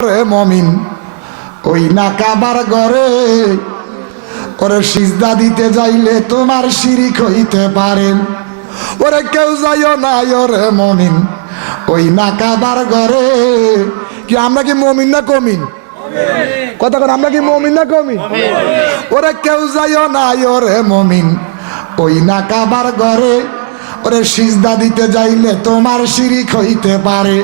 মমিন ওই না কাবার ঘরে ওরে সিজদা দিতে যাইলে তোমার শিরিক হইতে পারেন। ওরে কেউ যাইও না ওরে মমিন ওই না কাবার ঘরে। কি আমরা কি মমিন না কমিন? কথা কর, আমরা কি মমিন না কমিন? ওরে কেউ যাইও না ওরে মমিন ওই না কাবার ঘরে। ওরে সিজদা দিতে যাইলে তোমার শিরিক হইতে পারে।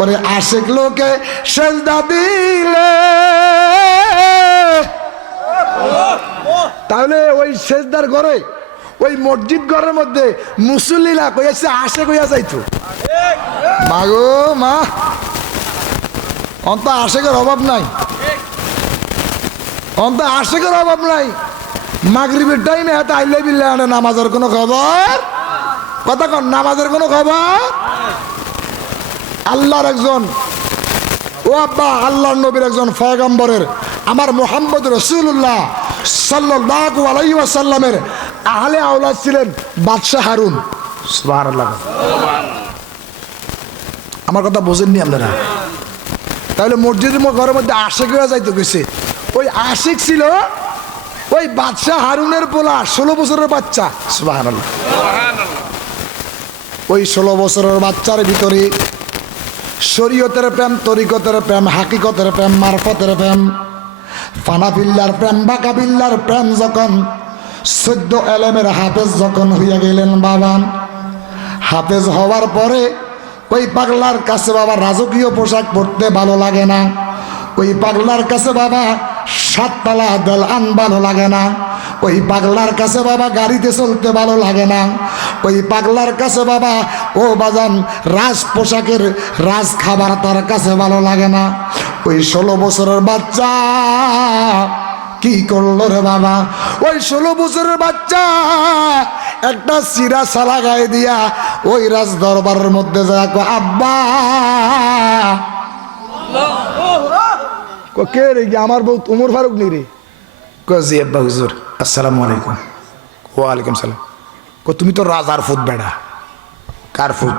ওরে আশেক লোকে সিজদা দিলে তাহলে ওই সিজদার ঘরে ওই মসজিদ ঘরের মধ্যে মুসল্লিরা কইয়াছে আশেক হইয়া যাইতো। মাগো মা, অন্ত আশেকের অভাব নাই, অন্ত আশেকের অভাব নাই। মাগরিবের টাইমে এত আইলে বিল্লে আনে নামাজের কোনো খবর। কথা কন, নামাজের কোনো খবর। আল্লাহর একজন ও আব্বা আল্লাহর নবীর একজন পয়গম্বরের আমার মুহাম্মদ রাসূলুল্লাহ সাল্লাল্লাহু আলাইহি ওয়াসাল্লামের আহলে আওলাদ ছিলেন বাদশাহ হারুন। সুবহানাল্লাহ। আমার কথা বোঝেননি আপনারা? তাহলে মসজিদের ঘরের মধ্যে আশিক হয়ে যাইতে গেছে। ওই আশিক ছিল ওই বাদশাহ হারুনের পোলা 16 বছরের বাচ্চা। সুবহানাল্লাহ। ওই 16 বছরের বাচ্চার ভিতরে শরীয়তের প্রেম, তরিকতের প্রেম, হাকিকতের প্রেম, মারফতের প্রেম, ফানাফিল্লার প্রেম, বাকাবিল্লার প্রেম যখন 14 এলেমের হাফেজ যখন হইয়া গেলেন বাবা, হাফেজ হওয়ার পরে ওই পাগলার কাছে বাবা রাজকীয় পোশাক পরতে ভালো লাগে না। ওই পাগলার কাছে বাবা 7 তালা দেলান ভালো লাগে না। ওই পাগলার কাছে বাবা গাড়িতে চলতে ভালো লাগে না। ওই পাগলার কাছে বাবা ও বাজান রাজ পোশাকের রাজ খাবার তার কাছে ভালো লাগে না। ওই 16 বছরের বাচ্চা কি করলো রে বাবা? ওই 16 বছরের বাচ্চা একটা চিরা সালা গায়ে দিয়া ওই রাজ দরবারের মধ্যে যায়, আব্বা কে রে? আমার বউ উমর ফারুক নি রে? জি আব্বা হুজুর। আসসালামু আলাইকুম। ওয়ালাইকুম সালাম। তুমি তো রাজার ফুট বেড়া। কার ফুট?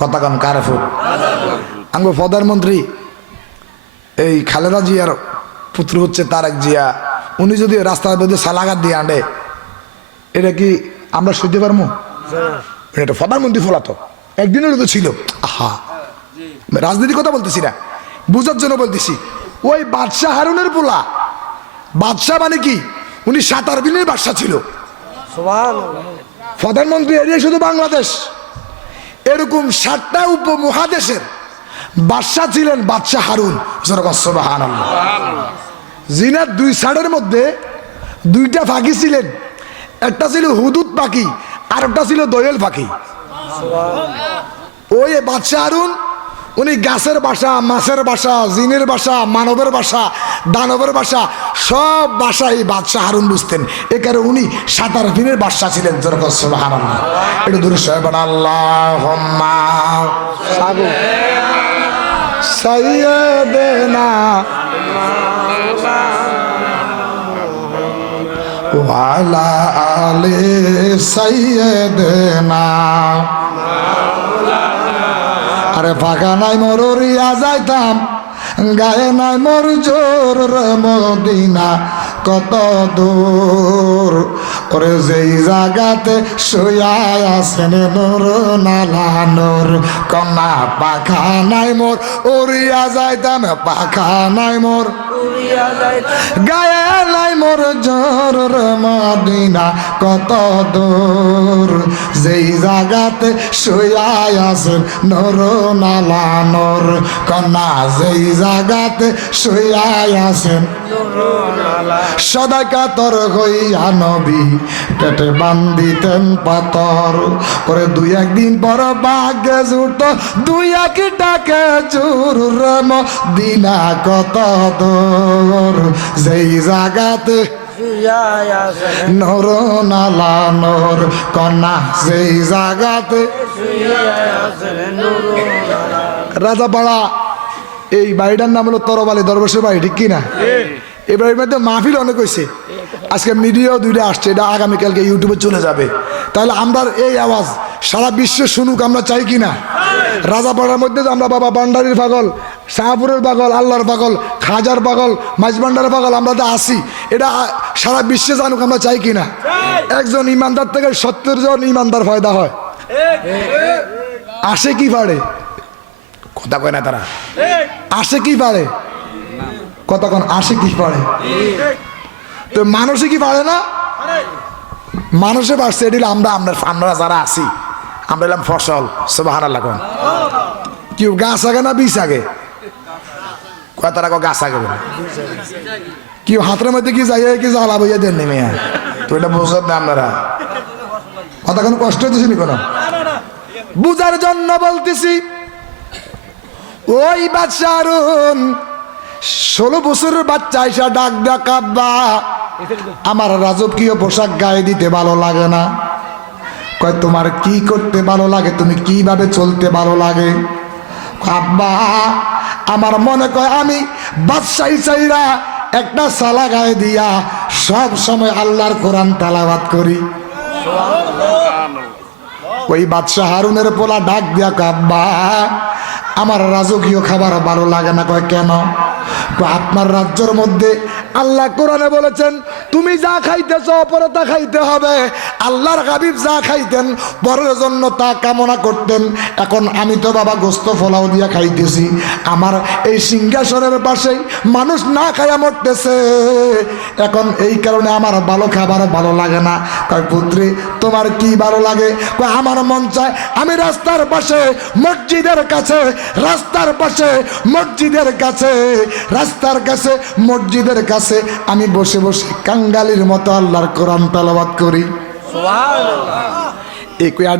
কথা কম, কার ফুট? আঙ্গো প্রধানমন্ত্রী এই খালেদা জিয়ার পুত্র হচ্ছে তারেক জিয়া। উনি যদি রাস্তার মধ্যে সালাগাত দিয়ে আনে এটা কি আমরা সইতে পারবো? এটা প্রধানমন্ত্রী ফোলা তো একদিনের তো ছিল। আহা, রাজনীতির কথা বলতেছি না, বুঝার জন্য বলতেছি। ওই বাদশাহ হারুনের পোলা, বাদশাহ মানে কি উনি 7 দিনের বাদশাহ ছিল। প্রধানমন্ত্রী এরিয়া শুধু বাংলাদেশ, এরকম 7টা উপমহাদেশের বাদশাহ ছিলেন বাদশাহ হারুন। সুবহানাল্লাহ। জিনার 2 সাইডের মধ্যে 2টা পাখি ছিলেন, একটা ছিল হুদুদ পাখি আর একটা ছিল দোয়েল পাখি। ওই বাদশাহ হারুন উনি গাছের বাসা, মাছের বাসা, জিনের বাসা, মানবের বাসা, দানবের বাসা, সব বাসা এই বাদশাহ হারুন বুঝতেন। এ কারণে উনি 7 দিনের বাদশাহ ছিলেন। সুবহানাল্লাহ। একটু দূরে সাহেবান আল্লাহুম্মা সাইয়্যিদানা ওয়া আলা আলি সাইয়্যিদানা। আরে ফাঁকা নাই মরিয়া যাইতাম, গায়ে নাই মোর জোর, মদিনা কত দূর। ওরে যেই জায়গাতে শুয়া আছেন নূর নালা নূর, কন্যা পাখা নাই মোর উড়িয়া যাইতাম, পাখা নাই মোর গায়ে নাই মোর জোর, মদিনা কত দূর। যেই জায়গাতে শুয়া আছেন নূর নালা নূর, কন্যা যেই জায়গাতে শুয়া আছেন সদা কাতর হইয়া নবী পেটে বান্ধিতেন পাতর। করে 2-1 দিন পর বাগে জুট 2-1 টাকে চুর, মদিনা কত দূর। যেই জায়গাতে নূর নালা নূর, কন্যা যেই জায়গাতে। রাজাপাড়া এই বাড়িটার নাম হলো তরবালি দরবেশের বাড়ি, ঠিক কিনা? এই বাড়ির মধ্যে মাহফিল অনেক হয়েছে। আজকে মিডিয়াও 2টা আসছে, এটা আগামীকালকে ইউটিউবে চলে যাবে। তাহলে আমরা এই আওয়াজ সারা বিশ্বে শুনুক, আমরা চাই কিনা? রাজাপাড়ার মধ্যে আমরা বাবা ভান্ডারীর পাগল শাহপুরের পাগল, আল্লাহর পাগল, খাজার পাগল, মাঝবান্ডার পাগল, আমরা তো আসি। এটা সারা বিশ্বে জানুক, আমরা চাই কিনা? একজন ইমানদার থেকে 70 জন ইমানদার ফায়দা হয়। আসে কি পারে? কথা কয় না তারা। আসে কি পারে? কতক্ষণ আসে কি পারে? তো মানুষে কি পারে না? মানুষে পারছে। এটি আমরা যারা আছি, আমরা এলাম ফসল। সুবহানাল্লাহ। কেউ গাছ আগে না বীজ আগে? তারা গাছ আগে বলে। কেউ হাতের মধ্যে কি যাই কি জ্বালা বইয়া দেন নেমে, তো এটা বোঝেন না আপনারা। কথা কোনো কষ্ট হইতেছি নি? কোনো বুঝার জন্য বলতেছি। ওই বাচ্চা হারুন 16 বছরের বাচ্চা এসে ডাক দেয়া, আব্বা আমার রাজকীয় পোশাক গায়ে দিতে ভালো লাগে না। কয় তোমার কি করতে ভালো লাগে? তুমি কিভাবে চলতে ভালো লাগে? আব্বা আমার মনে কয় আমি বাদশাহী চাইরা একটা সালা গায়ে দিয়া সব সময় আল্লাহর কোরআন তেলাওয়াত করি। ওই বাদশাহ হারুনের পোলা ডাক দিয়া, আব্বা আমার রাজকীয় খাবার ভালো লাগে না। কয় কেন? আপনার রাজ্যের মধ্যে আল্লাহ কোরআনে বলেছেন তুমি যা খাইতেছ পরে তা খাইতে হবে। আল্লাহর হাবিব যা খাইতেন পরের জন্য তা কামনা করতেন। এখন আমি তো বাবা গোস্ত ফলাও দিয়া খাইতেছি, আমার এই সিংহাসনের পাশেই মানুষ না খাইয়া মরতেছে। এখন এই কারণে আমার ভালো খাবার ভালো লাগে না। কয় পুত্রী তোমার কি ভালো লাগে? কয় আমার মন চায় আমি রাস্তার পাশে মসজিদের কাছে, রাস্তার পাশে মসজিদের কাছে, রাস্তার কাছে মসজিদের কাছে আমি বসে বসে কাঙ্গালির মতো আল্লাহর কোরআন তেলাওয়াত করি।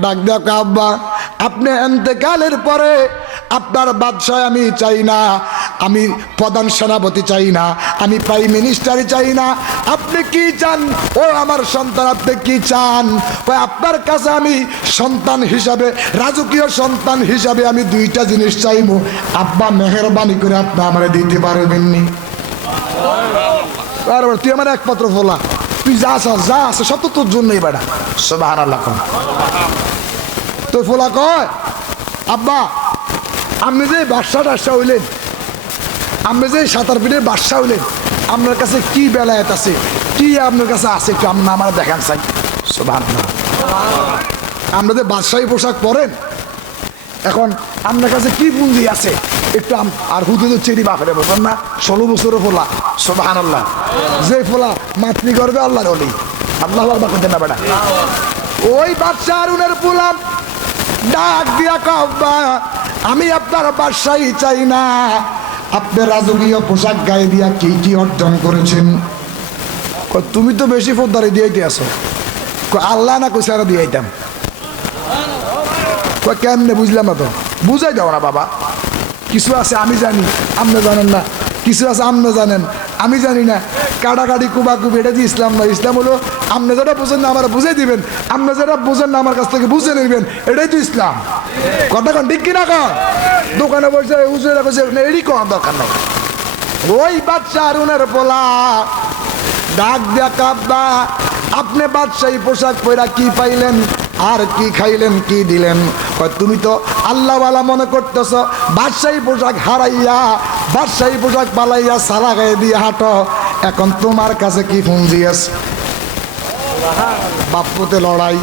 ডাক দেয়া, আব্বা আপনি ইন্তেকালের পরে আপনার বাদশাহ আমি চাই না, আমি প্রধান সেনাপতি চাই না, আমি প্রাইম মিনিস্টারই চাই না। আপনি কি চান? ও আমার সন্তান আপনি কি চান? আপনার কাছে আমি সন্তান হিসাবে, রাজকীয় সন্তান হিসাবে আমি 2টা জিনিস চাইব। আব্বা মেহেরবানি করে আপনি আমার দিতে পারবেননি? তুই আমার একমাত্র ফোলা, তুই যা আছে সব তো তোর জন্যই বেটা। সুবহানাল্লাহ। তোর ফোলা কয় আব্বা আপনি যে বাদশা হইলেন, আপনি যে 7 ফিটের বাদশা হইলেন, আপনার কাছে কি বেলায়েত আছে, কি আপনার কাছে আছে একটু আপনি আমার দেখান চাই। সুবহানাল্লাহ। আমরা যে বাদশাহী পোশাক পরেন, এখন আপনার কাছে কি পুঁজি আছে একটু। আর হুদে তো চেরি বাপরে বলবেন না, 16 বছরের ফোলা। সুবহানাল্লাহ। যে ফোলা মাতৃ করবে আল্লাহর ওলি, আল্লাহ বাকুতেন না বেটা। ওই বাদশা হারুনের পোলা ডাক দিয়া, আব্বা আমি আপনার বাদশাহী চাই না, আপনি রাজকীয় পোশাক গায়ে দিয়া কি কি অর্জন করেছেন? তুমি তো বেশি ফোদ্দারি দিয়েই আসো। আল্লাহ না কইছে আরো দিয়াইতাম। কেমনে বুঝলাম না তো? বুঝাই দাও না বাবা। কিছু আছে আমি জানি আপনি জানেন না, কিছু আছে আপনি জানেন আমি জানি না। কাটাকাটি কুবাকুবি এটা যে ইসলাম না। ইসলাম হলো আপনি যেটা বুঝেন না আমার বুঝে দিবেন, আপনি যেটা বুঝেন না আমার কাছ থেকে বুঝে নেবেন, এটাই তো ইসলাম। কথা কন ঠিক কিনা? কন দোকানে বসে উজুরা বসে এরই করার দরকার নাই। ওই বাদশা হারুনের পোলা ডাক দিয়া, আব্বা আপনি বাদশাহী পোশাক পরা কি পাইলেন আর কি খাইলেন কি দিলেন? তুমি তো আল্লাহওয়ালা মনে করতেছ, বাদশাহী পোশাক হারাইয়া বাদশাহী পোশাক পালাইয়া সালা গায়ে দিয়ে হাঁটো। এখন তোমার কাছে কি পুঁজি আছে? বাপ্পতে লড়াই।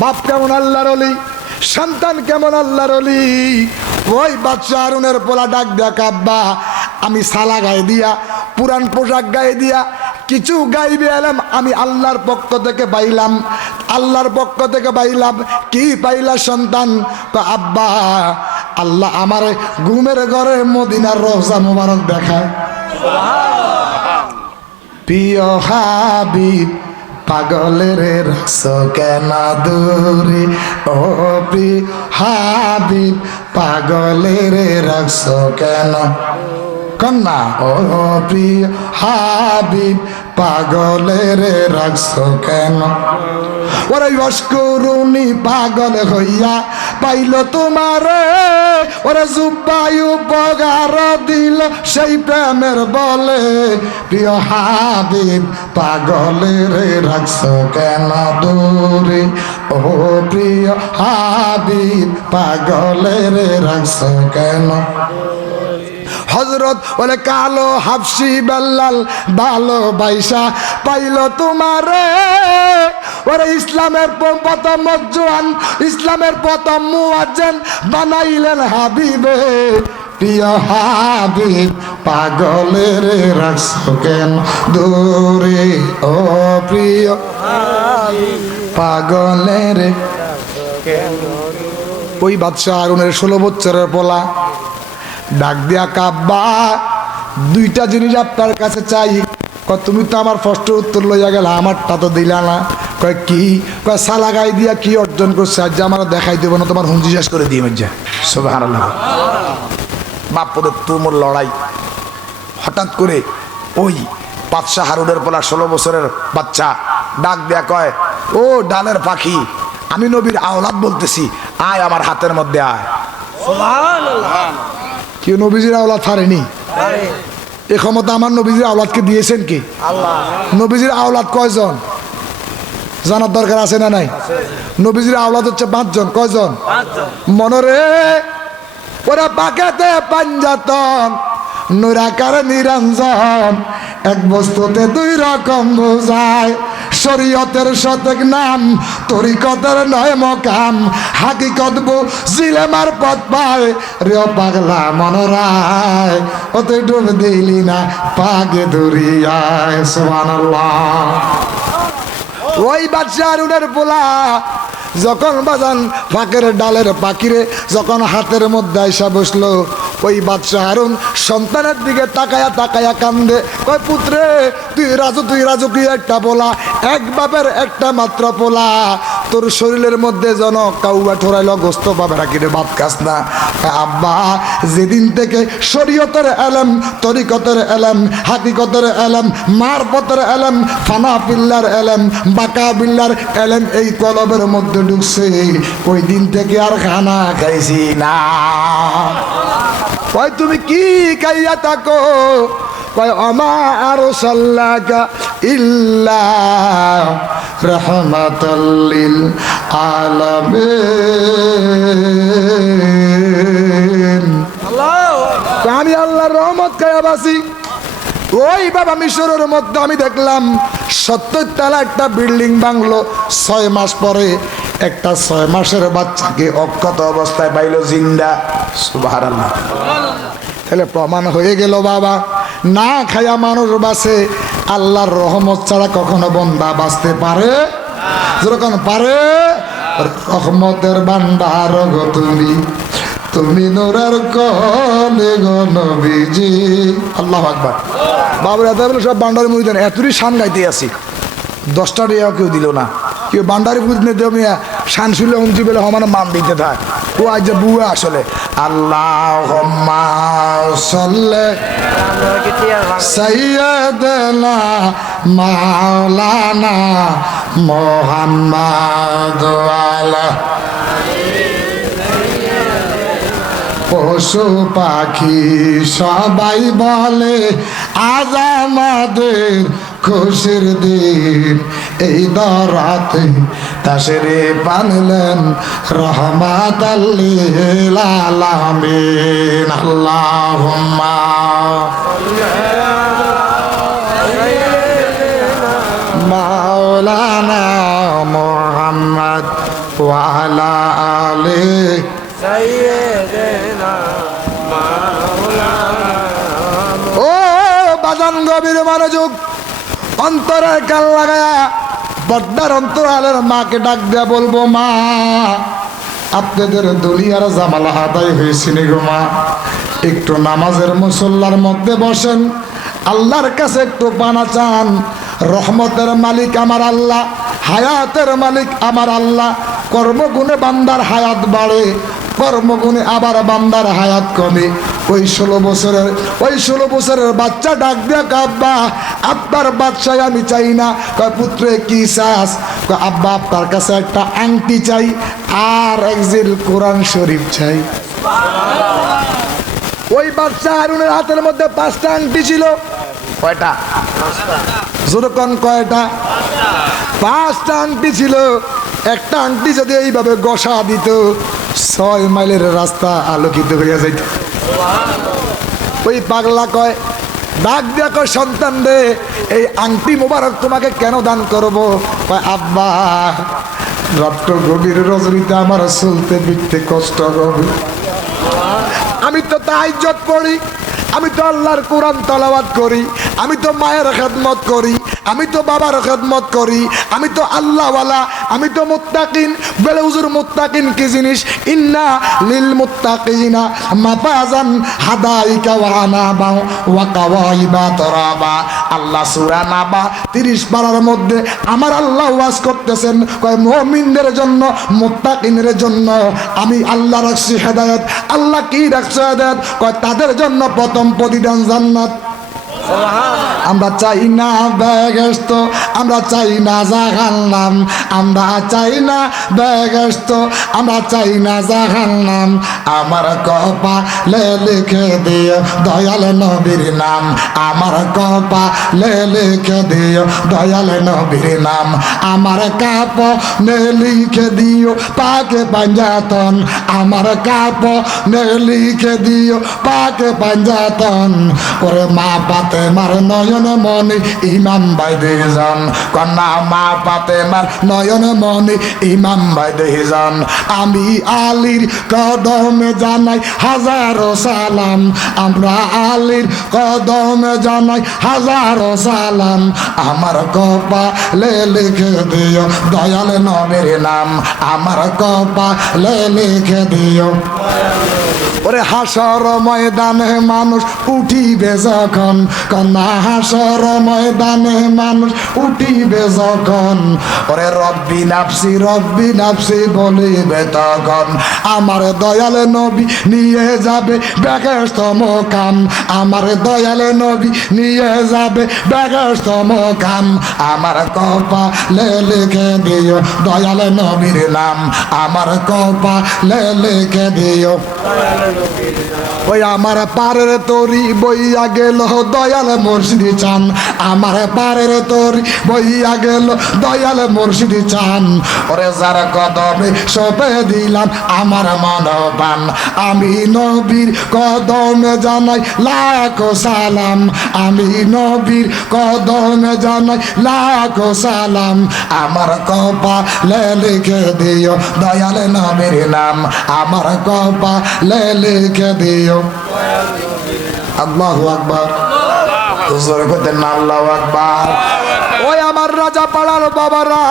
বাপ কেমন আল্লাহর ওলি, সন্তান কেমন আল্লাহর ওলি। ওই বাদশা হারুনের পোলা ডাক দেয়া, আব্বা আমি সালা গায়ে দিয়া, পুরান পোশাক গায়ে দিয়া কিছু গাইবে এলাম, আমি আল্লাহর পক্ষ থেকে পাইলাম, আল্লাহর পক্ষ থেকে পাইলাম। কি পাইলা সন্তান? আব্বা আল্লাহ আমার ঘুমের ঘরে মদিনার রওজা মুবারক দেখায়। প্রিয় হাবিব পাগলের রাখছ কেন দূরে, ও প্রিয় হাবিব পাগলের রাখছ কেন কন্যা, ও প্রিয় হাবিব পাগলের রাখছ কেন? ওরে অস্করুনি পাগল হইয়া পাইল তোমারে, ওরে জুব্বাই উপকার দিল সেই প্রেমের বলে। প্রিয় হাবিব পাগলের রাখছ কেন দূরে, ও প্রিয় হাবিব পাগলের রাখছ কেন? হযরত বলে কালো হাফসি বেল্লাল ভালোবাসা পাইল তোমারে। ওরে ইসলামের প্রথম জওয়ান, ইসলামের প্রথম মুয়াজ্জিন বানাইলেন হাবিবে। প্রিয় হাবিব পাগলের রাখছো কেন দূরে, ও প্রিয় পাগলের। ওই বাদশাহ হারুনের 16 বছরের পোলা ডাক দিয়া কাব্বা, দুইটা জিনিস আপনার কাছে চাই। কয় তুমি তো আমার প্রশ্নের উত্তর লইয়া গেল, আমারটা তো দিলা না। কয় কি? কয় সালা গাই দিয়া কি অর্জন করছে, আজ আমার দেখাই দেবো না, তোমার হুঁজি শেষ করে দিয়ে মজ্জা। সুবহানাল্লাহ। বাপরে তুমুল লড়াই। হঠাৎ করে ওই বাদশাহ হারুনের পোলা 16 বছরের বাচ্চা ডাক দেয়া কয়, ও ডালের পাখি, আমি নবীর আওলাদ বলতেছি, আয় আমার হাতের মধ্যে আয়। কেউ নবীজির আওলাদ হারেনি। এ ক্ষমতা আমার নবীজির আওলাদকে দিয়েছেন কি? নবীজির আওলাদ কয়জন জানার দরকার আছে না নাই? নবীজির আওলাদ হচ্ছে 5 জন। কয়জন? মনরে ওরা পাকেতে পাঞ্জাতন, নুরাকার নিরঞ্জন, এক বস্তুতে 2 রকম বোঝায়। শরীয়তের শতক নাম, তরিকতের 9 মকাম, হাকিকত জিলেমার পথ পায় রে পাগলা মনরায়, ওতে ডুব দিলি না পাগে দরিয়ায়। সুবহানাল্লাহ। ওই বাদশাহ হারুনের পোলা যখন বাজান ফাঁকের ডালের পাখিরে যখন হাতের মধ্যে আইসা বসলো, ওই বাদশাহ হারুন সন্তানের দিকে তাকায়া তাকায়া কান্দে। কয় পুত্রে তুই রাজু কি একটা পোলা, এক বাপের একটা মাত্র পোলা, তোর শরীরের মধ্যে যেন কাউয়া ঠোরাইল গোস্ত পাবে রাখি রে, ভাত খাস না। আব্বা যেদিন থেকে শরীয়তের এলেম, তরিকতের এলেম, হাকিকতের এলেম, মারফতের এলেম, ফানা বিল্লার এলেম, বাকা বিল্লার এলেম এই কলবের মধ্যে ঢুকছে, ওই দিন থেকে আর খানা খাইছি না। কয় তুমি কি খাইয়া থাকো? কয় আমা আরসালনাকা ইল্লা রাহমাতাল লিল আলামিন। আমি আল্লাহর রহমত খাইয়া বাসি। ওই বাবা মিশরের মধ্যে আমি দেখলাম 70 তলা একটা বিল্ডিং বাংলো, 6 মাস পরে একটা 6 মাসের বাচ্চাকে অক্ষত অবস্থায় পাইল জিন্দা। সুবহানাল্লাহ। তাহলে প্রমাণ হয়ে গেল বাবা, না খায়া মানুষ বাঁচে, আল্লাহর রহমত ছাড়া কখনো বন্দা বাঁচতে পারে? যখন পারে, রহমতের ভান্ডার গো তুমি, তুমি নূরের কলে গো নবীজি। আল্লাহু আকবার। বাবুর এত বলে সব বান্ডারি মুড়ি দেন, এতই শান গাইতে আসি, 10টা রেয়াও কেউ দিল না। কেউ বান্ডারি বুঝ নে দেব শান শুনলে উঞ্চি বেলে সমান মান দিতে থাক। ও আজ যে বুয়া আসলে আল্লাহুম্মা সাল্লি সাইয়্যিদানা মাওলানা মুহাম্মাদ ওয়ালা। পশু পাখি সবাই বলে আজ আমাদের খুশির দিন, এই দরাতে তাশরে পানলেন রহমাতাল লিল আলামিন। আল্লাহুম্মা মাওলানা মুহাম্মদ ওয়া আলা আলিহি ও বাজান গভীর মনোযোগ, অন্তরের কান লাগায়া বড্ডার অন্তরালের মাকে ডাক দেয়া বলবো, মা আপনাদের দুনিয়ার জামালা আদায় হয়েছে নি গো মা, একটু নামাজের মুসল্লার মধ্যে বসেন, আল্লাহর কাছে একটু পানা চান। রহমতের মালিক আমার আল্লাহ, হায়াতের মালিক আমার আল্লাহ। কর্মগুণে বান্দার হায়াত বাড়ে, কর্মগুণে আবার বান্দার হায়াত কমে। ওই 16 বছরের বাচ্চা ডাক দিয়া আব্বা আপনার বাদশাহ আমি চাই না। কয় পুত্রে কি চাস? কয় আব্বা আপনার কাছে একটা আংটি চাই আর একজিল কোরআন শরীফ চাই। ওই বাদশাহ হারুনের হাতের মধ্যে 5টা আংটি ছিল। কয়টা? যখন কয়টা? 5টা আংটি ছিল। একটা আংটি যদি এইভাবে গসা দিত 6 মাইলের রাস্তা আলোকিত হইয়া যাইত। ওই পাগলা কয়, ডাক দিয়া কয়, সন্তান রে এই আংটি মোবারক তোমাকে কেন দান করব? কয় আব্বা, রাত্র গভীর রজনীতে আমার চলতে ফিরতে কষ্ট হবে, আমি তো তাহাজ্জুদ পড়ি, আমি তো আল্লাহর কোরআন তেলাওয়াত করি, আমি তো মায়ের খেদমত করি, আমি তো বাবার খেদমত করি, আমি তো আল্লাহওয়ালা, আমি তো মুত্তাকিন। বলে হুজুর মুত্তাকিন কি জিনিস? ইন্না লিল মুত্তাকিনা মাফাজান হাদাইকা ওয়া আনাবা ওয়া কাওয়াইবা তরাবা। আল্লাহ সূরা নাবা 30 পারার মধ্যে আমার আল্লাহ ওয়াজ করতেছেন, কয় মুমিনদের জন্য, মুত্তাকিনের জন্য আমি আল্লাহ রাখছি হেদায়েত। আল্লাহ কি রাখছে হেদায়েত? কয় তাদের জন্য প্রথম প্রতিদান জান্নাত। আমরা চাই না বেহেশত, আমরা চাই না জাহান্নাম, আমরা চাই না বেহেশত, আমরা চাই না জাহান্নাম। আমার কপালে লিখে দিও দয়াল নবীর নাম, আমার কপালে লিখে দিও দয়াল নবীর নাম। আমার কাপনে লিখে দিও পাকে পাঞ্জাতন, আমার কাপনে লিখে দিও পাকে পাঞ্জাতন। ওরে মা পাতে মার নয়ন মনি ইমাম বাইদে যান, কন্যা মা পাতে মার নয়ন মনি ইমাম বাইদে যান। আমি আলীর কদমে জানাই হাজারো সালাম, আমরা আলীর কদমে জানাই হাজারো সালাম। আমার কপালে লিখে দিও দয়াল নবীর নাম, আমার কপালে লিখে দিও। ওরে হাসর ময়দানে মানুষ উঠিবে যখন, কন্যা হাসর ময়দানে মানুষ উঠিবে যখন, ওরে রব্বি নাফসি বলিবে তখন। আমার দয়াল নবী নিয়ে যাবে বেহেশত মোকাম, আমার দয়াল নবী নিয়ে যাবে বেহেশত মোকাম। আমার কপালে লিখে দিও দয়াল নবীর নাম, আমার কপালে লিখে দিও। ওই আমার পারের তরি বইয়া গেল দয়াল মুর্শিদি চান, আমার পারের তরি বইয়া গেল দয়াল মুর্শিদি চান। ওরে যার কদমে সপে দিলাম আমার মনবান, আমি নবীর কদমে জানাই লাখো সালাম, আমি নবীর কদমে জানাই লাখো সালাম। আমার কপালে লিখে দিও দয়াল নবীর নাম, আমার কপালে লিখে দিও। আল্লাহু আকবার, হুজুর কইতেন আল্লাহু আকবার। ওই আমার রাজা পাড়ার বাবারা,